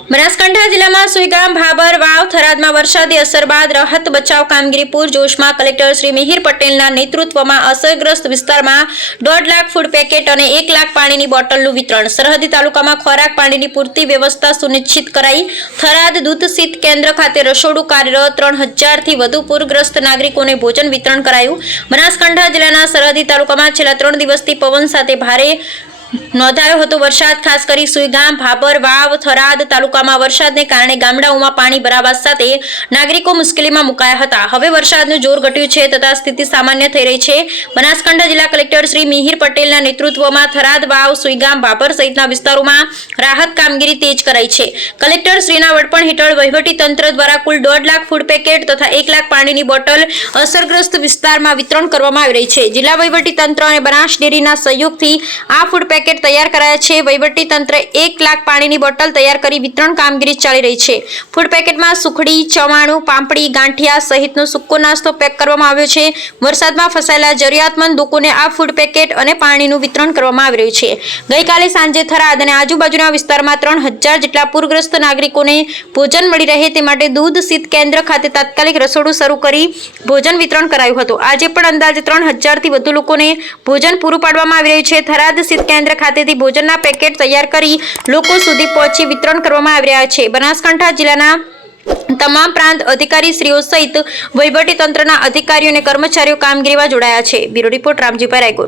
બનાસકાંઠા જિલ્લામાં સુઈગામ ભાબર વાવ, થરાદમાં વરસાદી અસર બાદ રાહત બચાવ કામગીરી પૂરજોશમાં કલેક્ટર શ્રી મિહિર પટેલના નેતૃત્વમાં અસરગ્રસ્ત વિસ્તારમાં દોઢ લાખ ફૂડ પેકેટ અને એક લાખ પાણીની બોટલનું વિતરણ. સરહદી તાલુકામાં ખોરાક પાણીની પૂરતી વ્યવસ્થા સુનિશ્ચિત કરાઈ. થરાદ દૂધ કેન્દ્ર ખાતે રસોડું કાર્યરત ત્રણ હજારથી વધુ પૂરગ્રસ્ત નાગરિકોને ભોજન વિતરણ કરાયું. બનાસકાંઠા જિલ્લાના સરહદી તાલુકામાં છેલ્લા ત્રણ દિવસથી પવન સાથે ભારે નોંધાયો હતો વરસાદ, ખાસ કરી સુઈગામ ભાબર વાવ, થરાદ તાલુકામાં વરસાદને કારણે ગામડાઓમાં પાણી ભરાવા સાથે નાગરિકો મુશ્કેલીમાં મુકાયા હતા. હવે વરસાદનું જોર ઘટ્યું છે તથા સ્થિતિ સામાન્ય થઈ રહી છે. બનાસકાંઠા જિલ્લા કલેક્ટર શ્રી મિહિર પટેલના નેતૃત્વમાં થરાદ, વાવ, સુઈગામ, ભાભર સહિતના વિસ્તારોમાં રાહત કામગીરી તેજ કરાઈ છે. કલેક્ટર શ્રીના વડપણ હેઠળ વહીવટી તંત્ર દ્વારા કુલ દોઢ લાખ ફૂડ પેકેટ તથા એક લાખ પાણીની બોટલ અસરગ્રસ્ત વિસ્તારમાં વિતરણ કરવામાં આવી રહી છે. જિલ્લા વહીવટી તંત્ર અને બનાસ ડેરીના સહયોગથી આ ફૂડ પેકેટ તૈયાર કરાયા છે. વહીવટી એક લાખ પાણીની બોટલ તૈયાર કરી વિતરણ કામગીરી ચાલી રહી છે. ફૂડ પેકેટમાં સુખડી, ચવાણું પાપડી ગાંઠિયા સહિતનો સૂકો નાસ્તો પેક કરવામાં આવ્યો છે. વરસાદમાં ફસાયેલા જરૂરિયાતમંદ લોકોને આ ફૂડ પેકેટ અને પાણીનું વિતરણ કરવામાં આવી રહ્યું છે. ગઈકાલે સાંજે થરાદ અને આજુબાજુના વિસ્તારમાં ત્રણ હજાર જેટલા પૂરગ્રસ્ત નાગરિકોને ભોજન મળી રહે તે માટે દૂધ શીત કેન્દ્ર ખાતે તાત્કાલિક રસોડું શરૂ કરી ભોજન વિતરણ કરાયું હતું. આજે પણ અંદાજે ત્રણ હજારથી વધુ લોકોને ભોજન પૂરું પાડવામાં આવી રહ્યું છે. થરાદ શીત કેન્દ્ર ખાતેથી ભોજનના પેકેટ તૈયાર કરી લોકો સુધી પહોંચી વિતરણ કરવામાં આવી રહ્યા છે. બનાસકાંઠા જિલ્લાના તમામ પ્રાંત અધિકારી શ્રીઓ સહિત વહીવટી તંત્રના અધિકારીઓ અને કર્મચારીઓ કામગીરીમાં જોડાયા છે. Bureau report Ramjibhai Raygor.